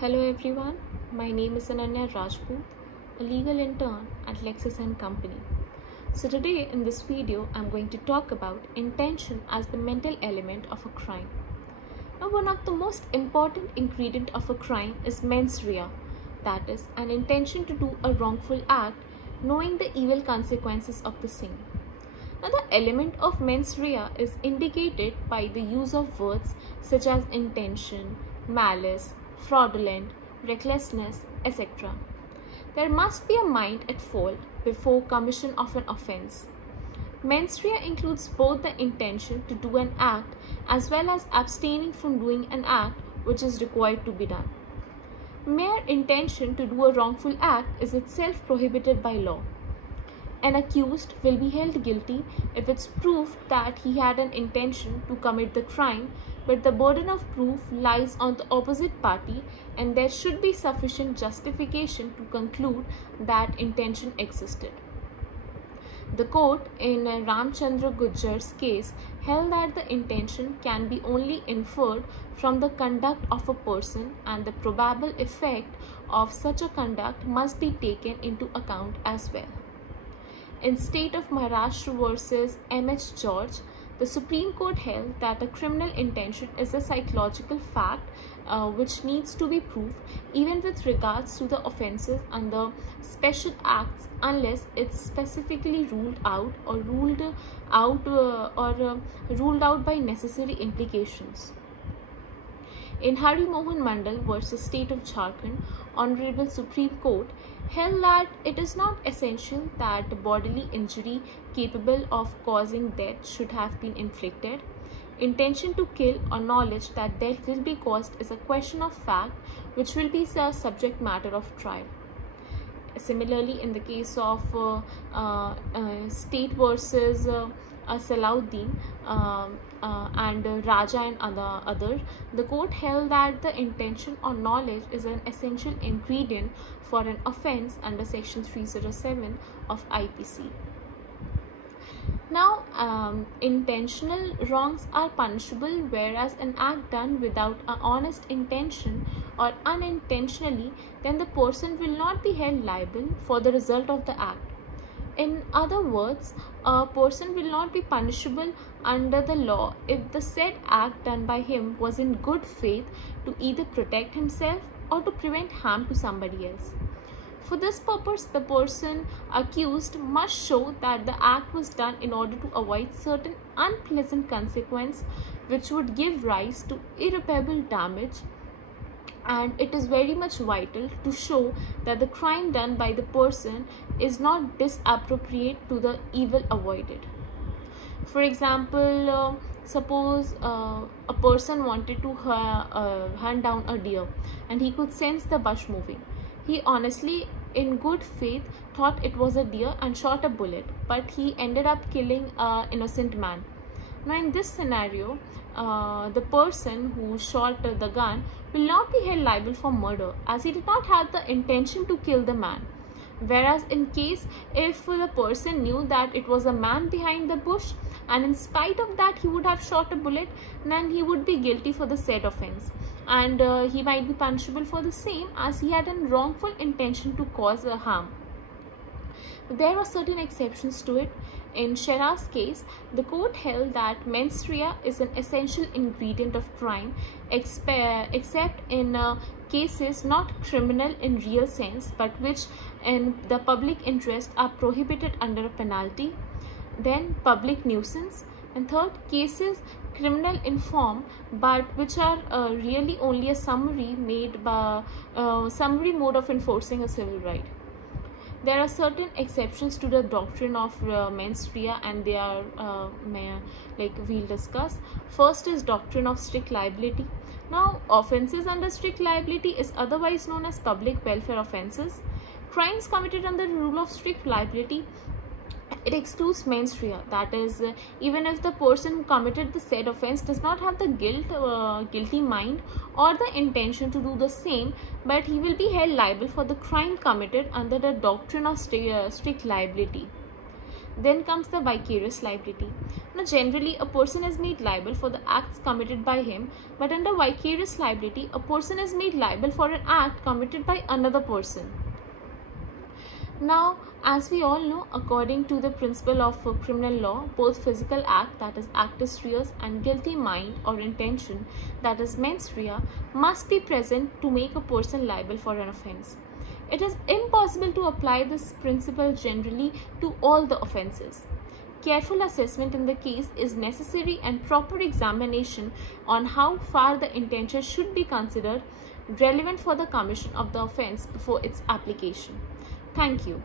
Hello everyone, my name is Ananya Rajput, a legal intern at Lexis & Company. So today in this video, I'm going to talk about intention as the mental element of a crime. Now, one of the most important ingredient of a crime is mens rea, that is, an intention to do a wrongful act, knowing the evil consequences of the same. Now, the element of mens rea is indicated by the use of words such as intention, malice, fraudulent, recklessness, etc. There must be a mind at fault before commission of an offense. Mens rea includes both the intention to do an act as well as abstaining from doing an act which is required to be done. Mere intention to do a wrongful act is itself prohibited by law. An accused will be held guilty if it's proved that he had an intention to commit the crime, but the burden of proof lies on the opposite party and there should be sufficient justification to conclude that intention existed. The court in Ramchandra Gujjar's case held that the intention can be only inferred from the conduct of a person and the probable effect of such a conduct must be taken into account as well. In State of Maharashtra versus M.H. George, the Supreme Court held that a criminal intention is a psychological fact which needs to be proved even with regards to the offences under special acts unless it's specifically ruled out or ruled out by necessary implications. In Hari Mohan Mandal versus State of Jharkhand, Honorable Supreme Court held that it is not essential that bodily injury capable of causing death should have been inflicted. Intention to kill or knowledge that death will be caused is a question of fact which will be the subject matter of trial. Similarly, in the case of State versus Salauddin and Raja and other, the court held that the intention or knowledge is an essential ingredient for an offence under Section 307 of IPC. Now, intentional wrongs are punishable, whereas an act done without an honest intention or unintentionally, then the person will not be held liable for the result of the act. In other words, a person will not be punishable under the law if the said act done by him was in good faith to either protect himself or to prevent harm to somebody else. For this purpose, the person accused must show that the act was done in order to avoid certain unpleasant consequence which would give rise to irreparable damage, and it is very much vital to show that the crime done by the person is not disappropriate to the evil avoided. For example, suppose a person wanted to hunt down a deer and he could sense the bush moving. He honestly, in good faith, thought it was a deer and shot a bullet, but he ended up killing an innocent man. Now, in this scenario, the person who shot the gun will not be held liable for murder as he did not have the intention to kill the man. Whereas in case if the person knew that it was a man behind the bush and in spite of that he would have shot a bullet, then he would be guilty for the said offence, and he might be punishable for the same as he had a wrongful intention to cause a harm. There were certain exceptions to it. In Shera's case, the court held that mens rea is an essential ingredient of crime except in cases not criminal in real sense but which in the public interest are prohibited under a penalty. Then public nuisance, and third, cases criminal in form but which are really only a summary mode of enforcing a civil right. There are certain exceptions to the doctrine of mens rea, and they are we'll discuss. First is doctrine of strict liability. Now, offences under strict liability is otherwise known as public welfare offences. Crimes committed under the rule of strict liability, it excludes mens rea, that is, even if the person who committed the said offence does not have the guilty mind or the intention to do the same, but he will be held liable for the crime committed under the doctrine of strict liability. Then comes the vicarious liability. Now, generally, a person is made liable for the acts committed by him, but under vicarious liability, a person is made liable for an act committed by another person. Now, as we all know, according to the principle of criminal law, both physical act, that is actus reus, and guilty mind or intention, that is mens rea, must be present to make a person liable for an offence. It is impossible to apply this principle generally to all the offences. Careful assessment in the case is necessary, and proper examination on how far the intention should be considered relevant for the commission of the offence before its application. Thank you.